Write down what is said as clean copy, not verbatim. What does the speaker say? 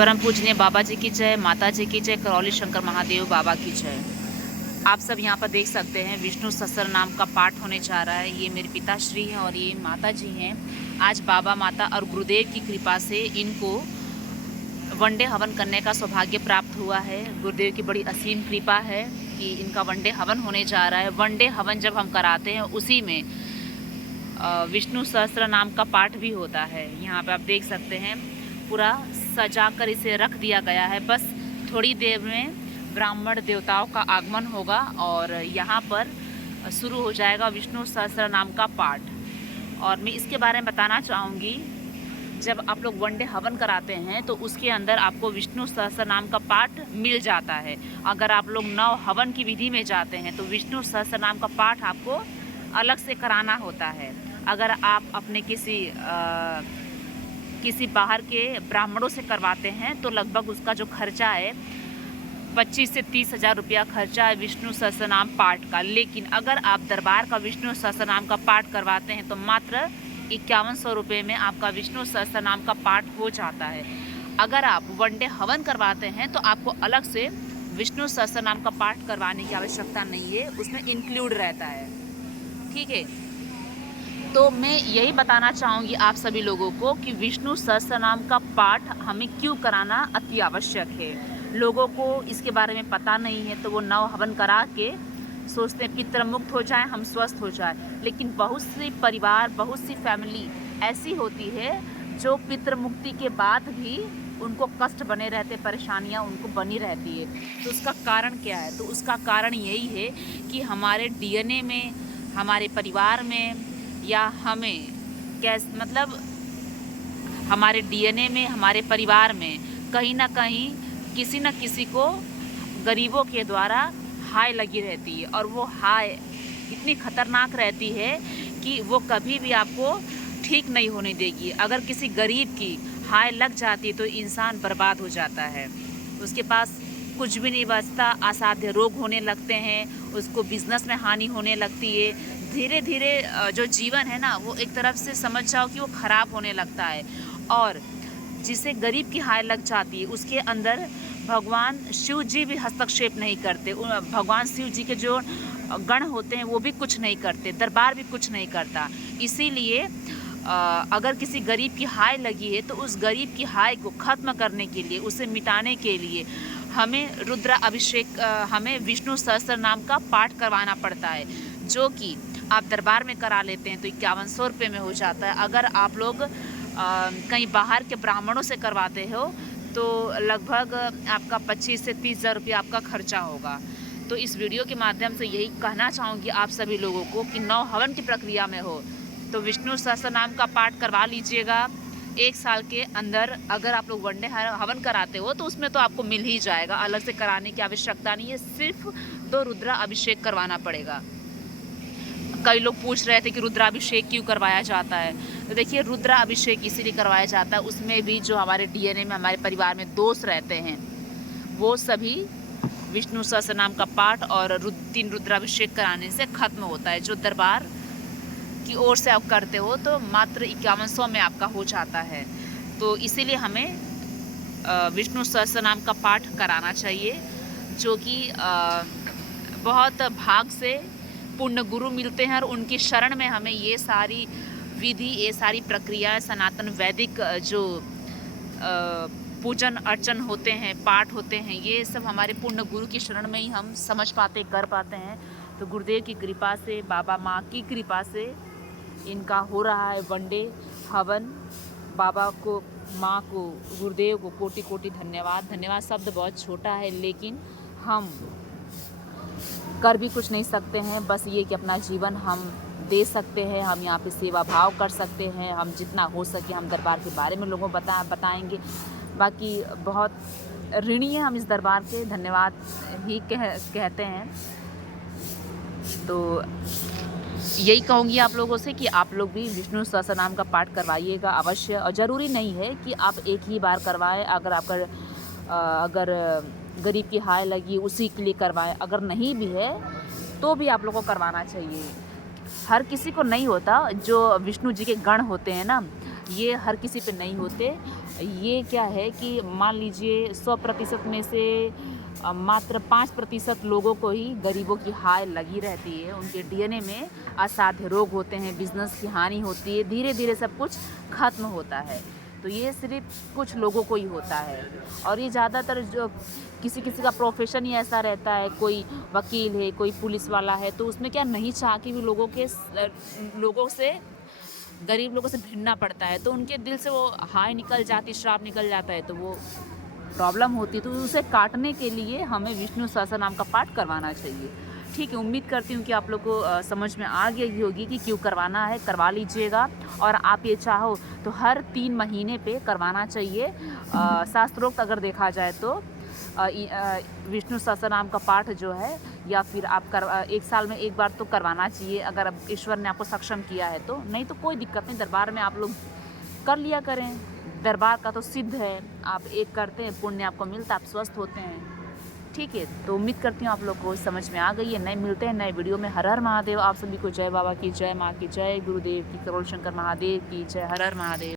परम पूजनीय बाबा जी की जय, माता जी की जय, करौली शंकर महादेव बाबा की जय। आप सब यहाँ पर देख सकते हैं विष्णु सहस्त्र नाम का पाठ होने जा रहा है। ये मेरे पिताश्री हैं और ये माता जी हैं। आज बाबा माता और गुरुदेव की कृपा से इनको वनडे हवन करने का सौभाग्य प्राप्त हुआ है। गुरुदेव की बड़ी असीम कृपा है कि इनका वनडे हवन होने जा रहा है। वनडे हवन जब हम कराते हैं उसी में विष्णु सहस्त्र नाम का पाठ भी होता है। यहाँ पे आप देख सकते हैं पूरा सजा कर इसे रख दिया गया है। बस थोड़ी देर में ब्राह्मण देवताओं का आगमन होगा और यहाँ पर शुरू हो जाएगा विष्णु सहस्त्र नाम का पाठ। और मैं इसके बारे में बताना चाहूँगी, जब आप लोग वनडे हवन कराते हैं तो उसके अंदर आपको विष्णु सहस्त्र नाम का पाठ मिल जाता है। अगर आप लोग नव हवन की विधि में जाते हैं तो विष्णु सहस्त्र नाम का पाठ आपको अलग से कराना होता है। अगर आप अपने किसी बाहर के ब्राह्मणों से करवाते हैं तो लगभग उसका जो खर्चा है 25 से 30 हज़ार रुपया खर्चा है विष्णु सहस्त्रनाम पाठ का। लेकिन अगर आप दरबार का विष्णु सहस्त्रनाम का पाठ करवाते हैं तो मात्र 5100 रुपये में आपका विष्णु सहस्त्रनाम का पाठ हो जाता है। अगर आप वनडे हवन करवाते हैं तो आपको अलग से विष्णु सहस्त्रनाम का पाठ करवाने की आवश्यकता नहीं है, उसमें इंक्लूड रहता है। ठीक है, तो मैं यही बताना चाहूँगी आप सभी लोगों को कि विष्णु सहस्त्रनाम का पाठ हमें क्यों कराना अति आवश्यक है। लोगों को इसके बारे में पता नहीं है तो वो नव हवन करा के सोचते हैं पितृ मुक्त हो जाए, हम स्वस्थ हो जाए। लेकिन बहुत सी परिवार, बहुत सी फैमिली ऐसी होती है जो पितृ मुक्ति के बाद भी उनको कष्ट बने रहते, परेशानियां उनको बनी रहती है। तो उसका कारण क्या है? तो उसका कारण यही है कि हमारे डीएनए में, हमारे परिवार में, या हमें मतलब हमारे डीएनए में, हमारे परिवार में कहीं ना कहीं किसी न किसी को गरीबों के द्वारा हाय लगी रहती है। और वो हाय इतनी खतरनाक रहती है कि वो कभी भी आपको ठीक नहीं होने देगी। अगर किसी गरीब की हाय लग जाती है तो इंसान बर्बाद हो जाता है, उसके पास कुछ भी नहीं बचता, असाध्य रोग होने लगते हैं, उसको बिजनेस में हानि होने लगती है। धीरे धीरे जो जीवन है ना वो एक तरफ से समझ जाओ कि वो ख़राब होने लगता है। और जिसे गरीब की हाय लग जाती है उसके अंदर भगवान शिव जी भी हस्तक्षेप नहीं करते। भगवान शिव जी के जो गण होते हैं वो भी कुछ नहीं करते, दरबार भी कुछ नहीं करता। इसीलिए अगर किसी गरीब की हाय लगी है तो उस गरीब की हाय को ख़त्म करने के लिए, उसे मिटाने के लिए हमें रुद्र अभिषेक, हमें विष्णु सहस्त्र नाम का पाठ करवाना पड़ता है, जो कि आप दरबार में करा लेते हैं तो 5100 रुपये में हो जाता है। अगर आप लोग कहीं बाहर के ब्राह्मणों से करवाते हो तो लगभग आपका 25 से 30 हज़ार रुपये आपका खर्चा होगा। तो इस वीडियो के माध्यम से यही कहना चाहूँगी आप सभी लोगों को कि नव हवन की प्रक्रिया में हो तो विष्णु सहस्त्र नाम का पाठ करवा लीजिएगा। 1 साल के अंदर अगर आप लोग वनडे हवन कराते हो तो उसमें तो आपको मिल ही जाएगा, अलग से कराने की आवश्यकता नहीं है। सिर्फ 2 रुद्रा अभिषेक करवाना पड़ेगा। कई लोग पूछ रहे थे कि रुद्राभिषेक क्यों करवाया जाता है, तो देखिए रुद्रा अभिषेक इसीलिए करवाया जाता है, उसमें भी जो हमारे डीएनए में, हमारे परिवार में दोष रहते हैं वो सभी विष्णु सहस्त्र नाम का पाठ और 3 रुद्राभिषेक कराने से खत्म होता है। जो दरबार की ओर से आप करते हो तो मात्र 5100 में आपका हो जाता है। तो इसीलिए हमें विष्णु सहस्त्र नाम का पाठ कराना चाहिए, जो कि बहुत भाग से पुण्य गुरु मिलते हैं और उनकी शरण में हमें ये सारी विधि, ये सारी प्रक्रियाएं, सनातन वैदिक जो पूजन अर्चन होते हैं, पाठ होते हैं, ये सब हमारे पुण्य गुरु की शरण में ही हम समझ पाते, कर पाते हैं। तो गुरुदेव की कृपा से, बाबा माँ की कृपा से इनका हो रहा है वनडे हवन। बाबा को, माँ को, गुरुदेव को कोटि कोटि धन्यवाद। धन्यवाद शब्द बहुत छोटा है लेकिन हम कर भी कुछ नहीं सकते हैं, बस ये कि अपना जीवन हम दे सकते हैं, हम यहाँ पे सेवा भाव कर सकते हैं। हम जितना हो सके हम दरबार के बारे में लोगों को बताएंगे। बाकी बहुत ऋणी हैं हम इस दरबार के, धन्यवाद ही कहते हैं। तो यही कहूँगी आप लोगों से कि आप लोग भी विष्णु सहस्त्र नाम का पाठ करवाइएगा अवश्य। और ज़रूरी नहीं है कि आप एक ही बार करवाएं। अगर गरीब की हाय लगी उसी के लिए करवाएं, अगर नहीं भी है तो भी आप लोगों को करवाना चाहिए। हर किसी को नहीं होता, जो विष्णु जी के गण होते हैं ना, ये हर किसी पे नहीं होते। ये क्या है कि मान लीजिए 100% में से मात्र 5% लोगों को ही गरीबों की हाय लगी रहती है। उनके डीएनए में असाध्य रोग होते हैं, बिजनेस की हानि होती है, धीरे धीरे सब कुछ खत्म होता है। तो ये सिर्फ कुछ लोगों को ही होता है। और ये ज़्यादातर जो किसी किसी का प्रोफेशन ही ऐसा रहता है, कोई वकील है, कोई पुलिस वाला है, तो उसमें क्या नहीं चाह के भी लोगों से गरीब लोगों से भिड़ना पड़ता है, तो उनके दिल से वो हाय निकल जाती, श्राप निकल जाता है, तो वो प्रॉब्लम होती है। तो उसे काटने के लिए हमें विष्णु सहस्त्रनाम का पाठ करवाना चाहिए। ठीक है, उम्मीद करती हूँ कि आप लोग को समझ में आ गई होगी कि क्यों करवाना है। करवा लीजिएगा, और आप ये चाहो तो हर 3 महीने पे करवाना चाहिए। शास्त्रोक्त अगर देखा जाए तो विष्णु सहस्त्रनाम का पाठ जो है, या फिर आप 1 साल में 1 बार तो करवाना चाहिए, अगर अब ईश्वर ने आपको सक्षम किया है तो। नहीं तो कोई दिक्कत नहीं, दरबार में आप लोग कर लिया करें। दरबार का तो सिद्ध है, आप एक करते हैं, पुण्य आपको मिलता, आप स्वस्थ होते हैं। ठीक है, तो उम्मीद करती हूँ आप लोग को समझ में आ गई है। नए मिलते हैं नए वीडियो में। हर हर महादेव। आप सभी को जय बाबा की जय, माँ की जय, गुरुदेव की, करोल शंकर महादेव की जय। हर हर महादेव।